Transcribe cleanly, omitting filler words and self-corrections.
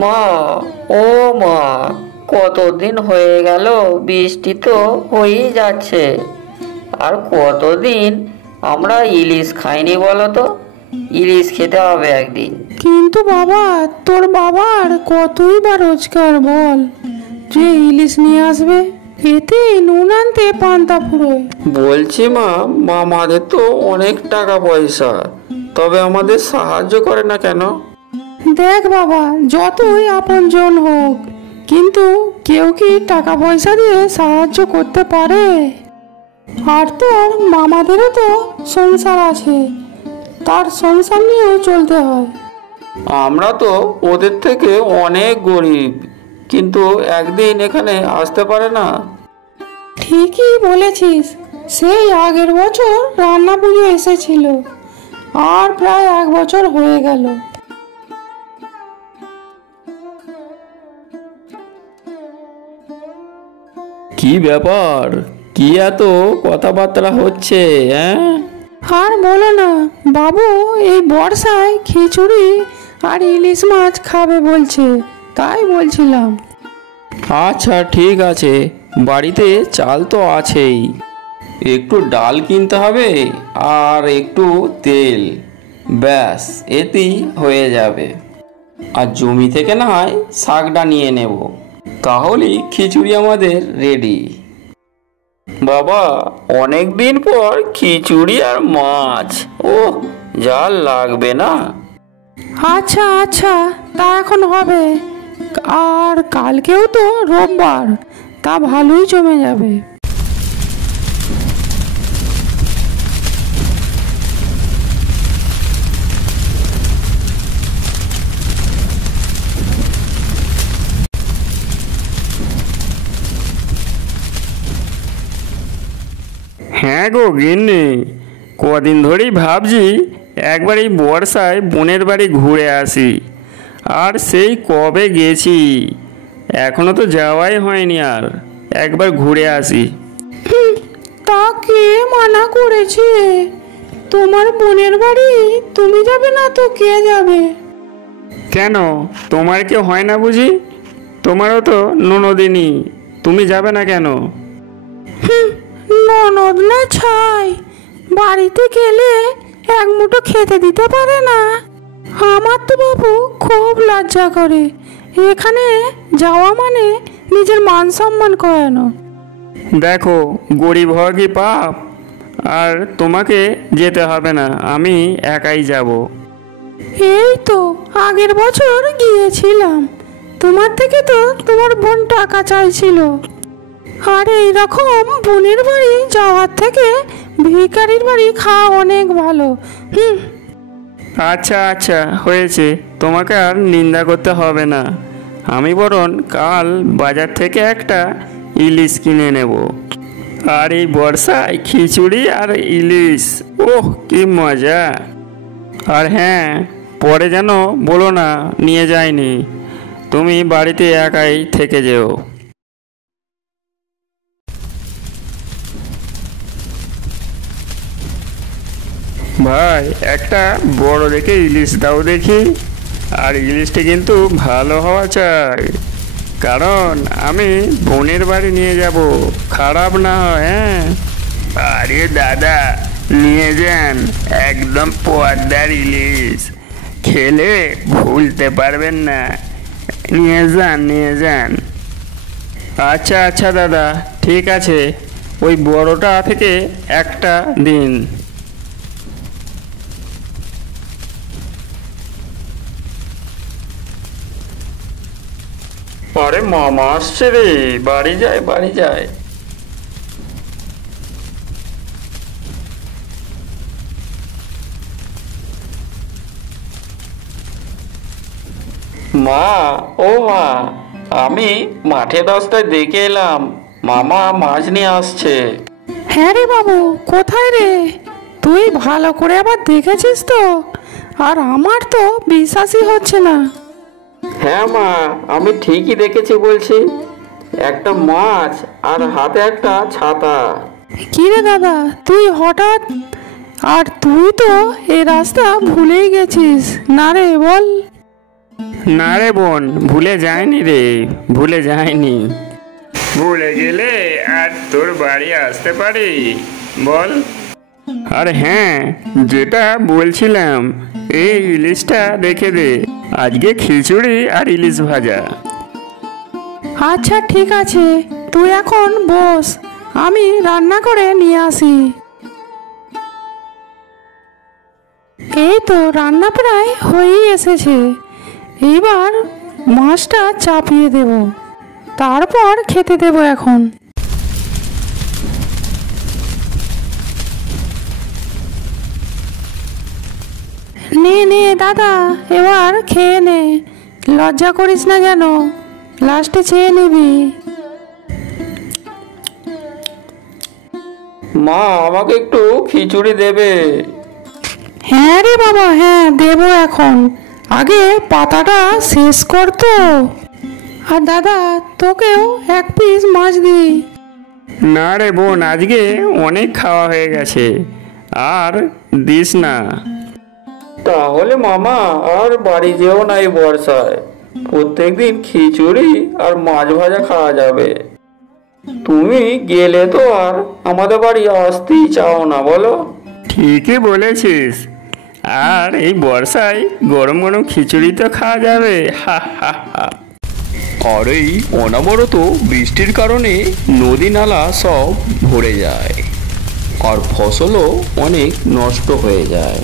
মা, ও মা, কতদিন হয়ে গেল, বৃষ্টি তো হয়েই যাচ্ছে। আর কতদিন আমরা ইলিশ খাইনি বলো তো? ইলিশ খেতে হবে একদিন। কিন্তু বাবা, তোর বাবার কতই বা রোজগার বল, যে ইলিশ নিয়ে আসবে? এতে নুন আনতে পান্তা ফুরোয়। বলছি মা, মামাদের তো অনেক টাকা পয়সা, তবে আমাদের সাহায্য করে না কেন? দেখ বাবা, যতই আপনজন হোক, কিন্তু কেউ কি টাকা পয়সা দিয়ে সাহায্য করতে পারে? আর তোর মামাদেরও তো সংসার আছে, তার সংসার নিয়েও চলতে হয়। আমরা তো ওদের থেকে অনেক গরিব, কিন্তু একদিন এখানে আসতে পারে না? ঠিকই বলেছিস, সেই আগের বছর রান্না পুজো এসেছিল, আর প্রায় 1 বছর হয়ে গেল। কি ব্যাপার, কি এত কথাবার্তা হচ্ছে? আর বলো না বাবু, এই বর্ষায় খিচুড়ি আর ইলিশ মাছ খাবে বলছে, তাই বলছিলাম। আচ্ছা ঠিক আছে, বাড়িতে চাল তো আছেই, একটু ডাল কিনতে হবে আর একটু তেল, ব্যাস এতেই হয়ে যাবে। আর জমি থেকে না হয় শাকটা নিয়ে নেব, তাহলেই খিচুড়ি আমাদের রেডি। বাবা, অনেক দিন পর খিচুড়ি আর মাছ, ও যা লাগবে না। আচ্ছা আচ্ছা, তা এখন হবে। আর কালকেও তো রোববার, তা ভালোই জমে যাবে। হ্যাঁ গো গিন্নি, কদিন ধরেই ভাবছি একবার এই বর্ষায় বোনের বাড়ি ঘুরে আসি। আর সেই কবে গেছি, এখনো তো যাওয়াই হয়নি। আর একবার ঘুরে আসি। তা কে মানা করেছে? তোমার বোনের বাড়ি তুমি যাবে না তো কে যাবে? কেন, তোমার কেউ হয় না বুঝি? তোমারও তো ননদিনী, তুমি যাবে না কেন? ননদ না ছাই, বাড়িতে গেলে এক মুঠো খেতে দিতে পারে না। আমার তো বাবু খুব লজ্জা করে, এখানে যাওয়া মানে নিজের মান সম্মান করানো। দেখো, গরিব হওয়া কি পাপ? আর তোমাকে যেতে হবে না, আমি একাই যাব। এই তো আগের বছর গিয়েছিলাম, তোমার থেকে তো তোমার বোন টাকা চাইছিল। আর এইরকম বোনের বাড়ি যাওয়ার থেকে ভিখারির বাড়ি খাওয়া অনেক ভালো। আচ্ছা আচ্ছা, হয়েছে, তোমাকে আর নিন্দা করতে হবে না। আমি বরং কাল বাজার থেকে একটা ইলিশ কিনে নেব। আর এই বর্ষায় খিচুড়ি আর ইলিশ, ওহ কি মজা! আর হ্যাঁ, পরে যেন বলো না নিয়ে যাইনি, তুমি বাড়িতে একাই থেকে যেও। ভাই, একটা বড় দেখে ইলিশ দাও দেখি। আর ইলিশটা কিন্তু ভালো হওয়া চাই, কারণ আমি বোনের বাড়ি নিয়ে যাব, খারাপ না হয়। হ্যাঁ, আরে দাদা, নিয়ে যান, একদম পদ্মার ইলিশ, খেলে ভুলতে পারবেন না। নিয়ে যান নিয়ে যান। আচ্ছা আচ্ছা দাদা, ঠিক আছে, ওই বড়টা থেকে একটা দিন। আরে মামা আসছে রে, বাড়ি যায় বাড়ি যায়। মা, ও মা, আমি মাঠে রাস্তায় দেখে এলাম মামা মাছ নিয়ে আসছে। হ্যাঁ রে বাবু, কোথায় রে? তুই ভালো করে আবার দেখেছিস তো? আর আমার তো বিশ্বাসই হচ্ছে না। হ্যাঁ মা, আমি ঠিকই দেখেছি বলছি, একটা মাছ আর হাতে একটা ছাতা। কি রে দাদা, তুই হঠাৎ? আর তুই তো এই রাস্তা ভুলেই গেছিস না রে, বল। না রে বোন, ভুলে যায়নি রে, ভুলে যায়নি। ভুলে গেলে আর তোর বাড়ি আসতে পারি বল? আর হ্যাঁ, যেটা বলছিলাম, এই ইলিশটা রেখে দে, আজকে খিচুড়ি আর ইলিশ ভাজা। আচ্ছা ঠিক আছে, তুই এখন বস, আমি রান্না করে নিয়ে আসি। এই তো রান্না প্রায় হয়েই এসেছে, এইবার মাছটা চাপিয়ে দেব, তারপর খেতে দেব। এখন নে নে দাদা, এবার খেয়ে নে, লজ্জা করিস না যেন, লাস্টে চেয়ে নিবি। মা, আমাকে একটু খিচুড়ি দেবে? হ্যাঁ রে বাবা, হ্যাঁ দেবো, এখন আগে পাতাটা শেষ কর তো। আর দাদা, তোকেও এক পিস মাছ দিই। না রে বোন, আজকে অনেক খাওয়া হয়ে গেছে, আর দিস না। তাহলে মামা আর বাড়ি যেও না এই বর্ষায়, প্রত্যেকদিন খিচুড়ি আর মাছ ভাজা খাওয়া যাবে। তুমি গেলে তো আর আমাদের বাড়ি আসতেই চাও না, বলো? ঠিকই বলেছিস, আর এই বর্ষায় গরম গরম খিচুড়ি তো খাওয়া যাবে, হা হা হা। আর এই অনবরত বৃষ্টির কারণে নদী নালা সব ভরে যায়, আর ফসলও অনেক নষ্ট হয়ে যায়।